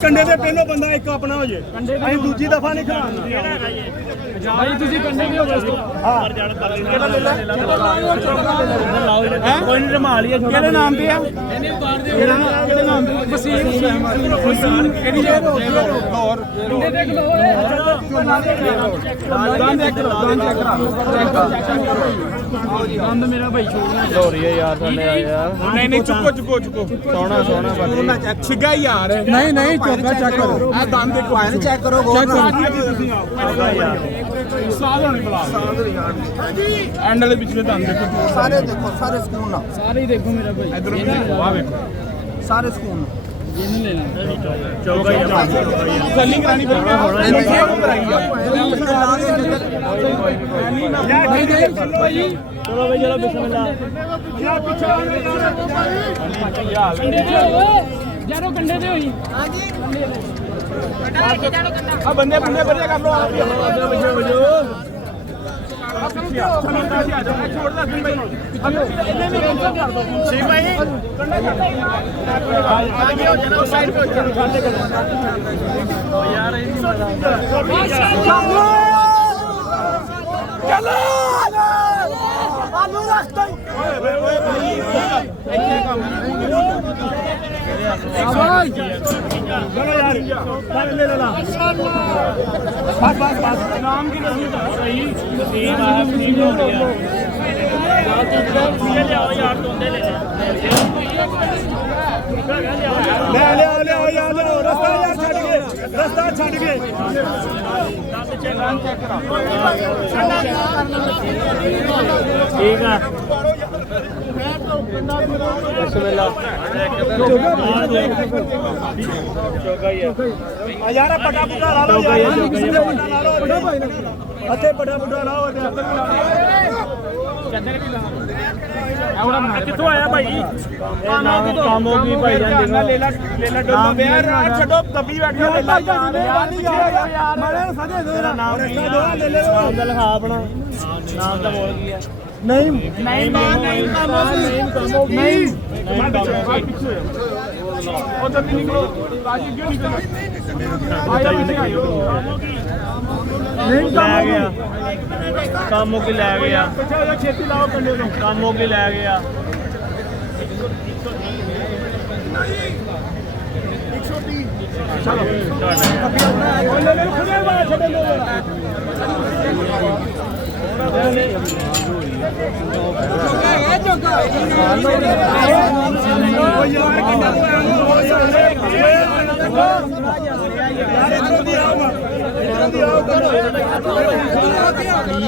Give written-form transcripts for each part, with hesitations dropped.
ਕੰਡੇ ਦੇ ਪਹਿਲੋਂ ਬੰਦਾ ਇੱਕ ਆਪਣਾ ਹੋ ਜੇ ਅਸੀਂ ਦੂਜੀ ਦਫਾ ਨਹੀਂ ਖਿਲਾਉਣਾ ਭਾਈ ਤੁਸੀਂ ਕੰਡੇ ਵੀ ਹੋ ਗਏ ਹਾਂ ਕਿਹੜਾ ਲੈ ਲੈ ਕੋਈ ਨਹੀਂ ਰਮਾਲ ਹੀ ਕਿਹੜੇ ਨਾਮ ਤੇ ਆ ਕਿਹੜੇ ਨਾਮ ਤੇ ਵਸੀਮ ਕਿਹੜੀ ਜਗ੍ਹਾ ਹੋਰ ਦੰਦ ਮੇਰਾ ਭਾਈ ਛੋੜਨਾ ਸੌਰੀ ਯਾਰ ਥੱਲੇ ਆ ਯਾਰ ਨਹੀਂ ਨਹੀਂ ਚੁੱਕੋ ਸੋਹਣਾ ਬਾਜੀ ਛਿੱਗਾ ਯਾਰ ਨਹੀਂ ਚੋਕਾ ਚੈੱਕ ਕਰੋ ਆ ਦੰਦ ਦੇਖੋ ਆਏ ਨੇ ਚੈੱਕ ਕਰੋ ਚੈੱਕ ਕਰੋ ਸਾਧ ਹੋਣੀ ਬਲਾ ਹਾਂਜੀ ਐਂਡ ਵਾਲੇ ਪਿਛਲੇ ਦੰਦ ਦੇਖੋ ਸਾਰੇ ਦੇਖੋ ਸਾਰੇ ਸਕੂਨ ਨਾਲ ਸਾਰੇ ਹੀ ਦੇਖੋ ਮੇਰਾ ਭਾਈ ਇਧਰ ਦੇਖੋ ਆ ਵੇਖੋ ਸਾਰੇ ਸਕੂਨ ਨਾਲ ਇਹ ਨਹੀਂ ਲੈਣਾ ਚੌਗਾ ਹੀ ਸੈਲਿੰਗ ਕਰਾਣੀ ਪਈ ਚਲੋ ਬਈ ਚਲੋ ਬਿਸਮਿਲ੍ਲਾ ਯਾ ਪਿੱਛੇ ਯਾਰੋ ਕੰਡੇ ਤੇ ਹੋਈ ਆ ਬੰਦੇ ਬੜੇ ਕਰ ਲੋ ਆਪ ਪਿੱਛੇ ਵਜੋ ਛੋੜਦਾ ਸਿੰਘ ਭਾਈ ਇਹਨੇ ਵੀ ਕੈਂਸਲ ਕਰ ਦੋ ਸਿੰਘ ਭਾਈ ਆਗੇ ਹੋ ਜਨਾ ਸਾਈਡ पे ਛੱਡ ਦੇ ਯਾਰ ਇਹ ਚਲੋ ਆਲੂ ਰੱਖ ਓਏ ਇੱਥੇ ਕੰਮ ਚਲੋ ਯਾਰ ਲੈ ਲਾ ਬਸ ਨਾਮ ਕੀ ਦੱਸੀ ਸਹੀ ਨਸੀਬ ਆ ਨਸੀਬ ਹੋ ਗਿਆ ਲਿਆਓ ਯਾਰ ਦੋਨੇ ਲੈ ਲਿਆਓ ਯਾਰ ਲਿਆਓ ਰਸਤਾ ਛੱਡ ਕੇ ਚੈੱਕ ਕਰਾ ਠੀਕ ਆ ਬਿਸਮਿਲ੍ਲਾ ਚੌਗਾ ਹੀ ਆ ਯਾਰ ਪਟਾ ਪੁਟਾ ਲਾ ਲਓ ਯਾਰ ਅੱਥੇ ਪਟਾ ਪੁਟਾ ਲਾਓ ਚੱਦਰ ਵੀ ਲਾ ਐਵੜਾ ਕਿੱਥੋਂ ਆਇਆ ਭਾਈ ਇਹ ਨਾਮ ਕੰਮ ਹੋ ਗਈ ਭਾਈ ਜਾਨ ਲੈ ਲੈ ਡੋਲੋ ਬਿਆਰ ਛੱਡੋ ਤੱਬੀ ਬੈਠੋ ਲੈ ਲੈ ਯਾਰ ਮਾਰੇ ਸਾਜੇ ਤੇਰਾ ਨਾਮ ਲੈ ਲੈ ਨਾਮ ਦਾ ਲਿਖਾ ਆਪਣਾ ਨਾਮ ਤਾਂ ਬੋਲ ਗਈ ਆ ਨਹੀਂ ਕੰਮ ਹੋ ਗਈ ਨਹੀਂ ਉਧਰ ਵੀ ਨਿਕਲੋ ਬਾਜੀ ਕਿਉਂ ਨਿਕਲੋ ਲੈ ਗਿਆ ਕੰਮ ਹੋ ਕੇ ਲੈ ਗਿਆ ਛੇਤੀ ਲਾਓ ਕੰਡੇ ਤੋਂ ਕੰਮ ਹੋ ਕੇ ਲੈ ਗਿਆ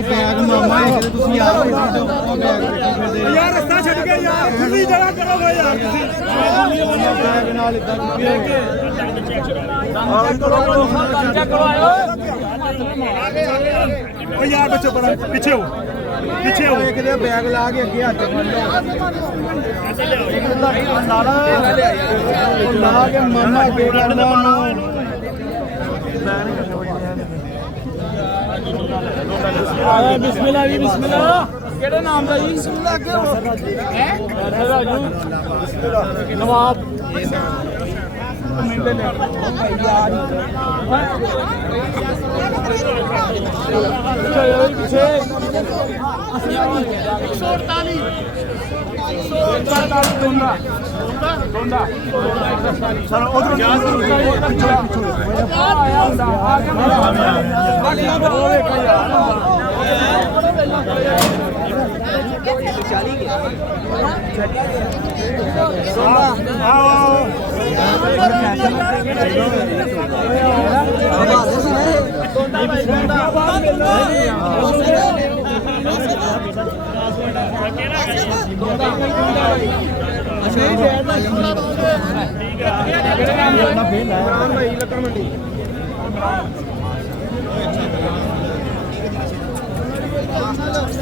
ਬੈਗ ਮਾਮਾ ਇੱਕ ਤੇ ਤੁਸੀਂ ਆਪ ਬੈਗ ਯਾਰ ਰਸਤਾ ਛੱਡ ਕੇ ਯਾਰ ਖੁੱਲੀ ਜਗ੍ਹਾ ਕਰੋਗੇ ਯਾਰ ਤੁਸੀਂ ਬੈਗ ਨਾਲ ਇਦਾਂ ਓ ਯਾਰ ਬੱਚੋ ਬੜਾ ਪਿੱਛੇ ਹੋ ਇੱਕ ਦੇ ਬੈਗ ਲਾ ਕੇ ਅੱਗੇ ਹੱਥ ਫੜ ਲਿਆ ਲਾ ਕੇ ਮਾਮਾ ਅੱਗੇ ਕਰਦਾ ਉਹਨੂੰ ਆ ਬਿਸਮਿਲ੍ਲਾ ਜੀ ਬਿਸਮਿਲ੍ਲਾ ਕਿਹੜੇ ਨਾਮ ਦਾ ਜੀ ਬਿਸਮਿਲ੍ਲਾ ਅੱਗੇ ਹੋ ਰਾਜੂ ਨਵਾਬ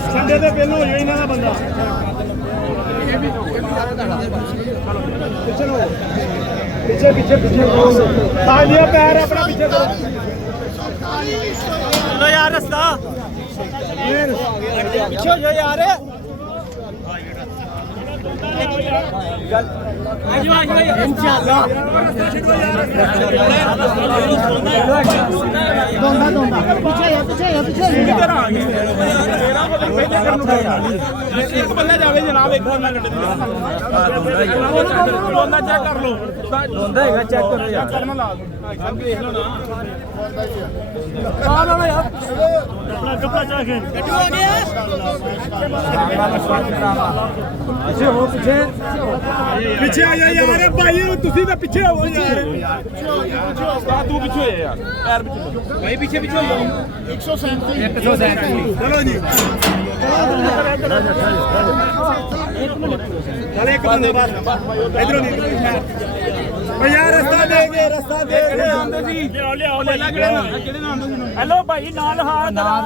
ਸੰਡੇ ਦੇ ਪਹਿਲੋਂ ਹੋ ਜਾਏ ਇਹਨਾਂ ਦਾ ਬੰਦਾ ਪਿੱਛੇ ਤਾਲੀਆ ਪੈਰ ਆਪਣਾ ਪਿੱਛੇ ਕਰੋ ਚਲੋ ਯਾਰ ਰਸਤਾ ਪਿੱਛੇ ਹੋ ਜਾ ਯਾਰ इंशाल्लाह एक बंदा जावे जनाब एक बंदा लड़े दोंदा चेक कर लो दोंदा हैगा चेक करो यार करना ला सब देख लो ना आ लो यार अपना कपड़ा चाके गड्डी हो गया पीछे हो पीछे आ जा यार भाई ਤੁਸੀਂ ਤਾਂ ਪਿੱਛੇ ਹੋ ਯਾਰ ਤੂੰ ਪਿੱਛੇ ਹੋ ਯਾਰ ਪੈਰ ਪਿੱਛੇ ਭਾਈ ਪਿੱਛੇ ਪਿੱਛੇ ਹੋ 137 ਚਲੋ ਜੀ चले एक बंदे बाद इधरों नहीं यार रास्ता देंगे किहड़े नाम दे जी लियाओ ले ला किहड़े नाम दे हेलो भाई नाल हा नाल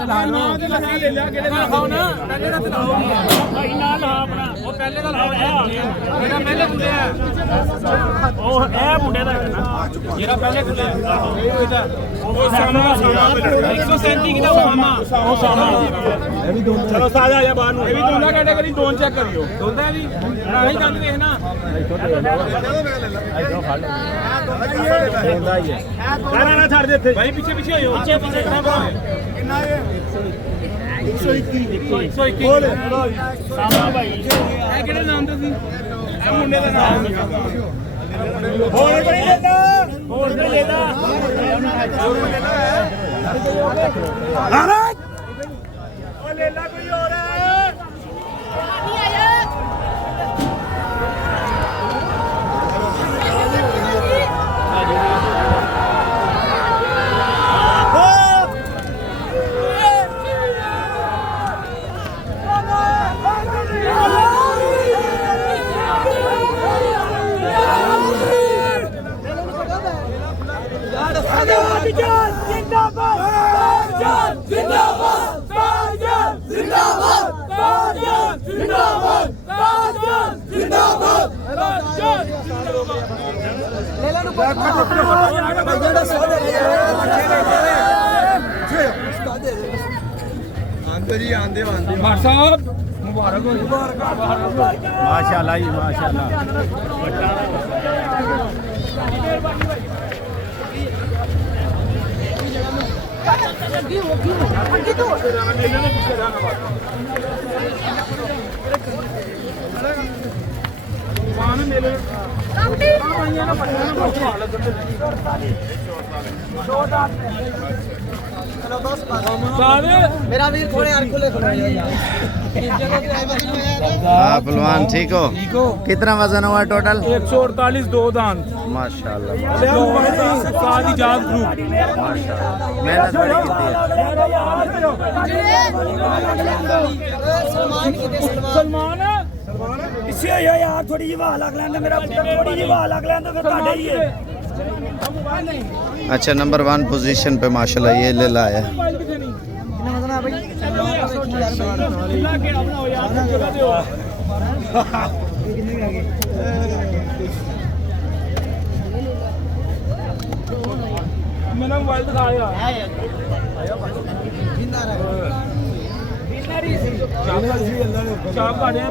ले लिया किहड़े नाम खाओ ना पहले दा लाओ भाई नाल हा अपना वो पहले दा लाओ आ गया मेरा पहले खुले है ओ ए मुंडे दा जेरा पहले खुले है वो सामा 137 किदा सामा वो सामा ये भी दोनों चलो साजा आ जा बाहर नु ये भी दोनों कैटेगरी दोन चेक करियो दोनों भी नहीं गल देखना ना छड़ दे थे भाई पीछे पीछे हो पीछे पीछे कितना है 121 बोल सामा भाई ए किहड़े नाम दे सी ए मुंडे दा नाम ਹੋਰ ਨਹੀਂ ਲੈਦਾ ਹੋਰ ਨਹੀਂ ਲੈਦਾ ਹਾਰੇ ਉਹ ਲੈ ਲਾ ਕੋਈ ਹੋਰ ਨਹੀਂ ਆਇਆ माशाल्लाह जी माशाल्लाह मेरा वीर थोड़े यार खुले हाँ पहलवान ठीक हो कितना वजन हुआ टोटल 148 दो दांत माशाल्लाह सादी जात ग्रुप माशाल्लाह मेहनत बड़ी की है सलमान इसे यार थोड़ी जी वाह लग लेंदा मेरा पुत्र थोड़ी जी वाह लग लेंदा फिर ਤੁਹਾਡੇ ही है अच्छा नंबर 1 पोजीशन पे माशाल्लाह ये ले लाया मैंने मोबाइल दिखाया चाप काटे हैं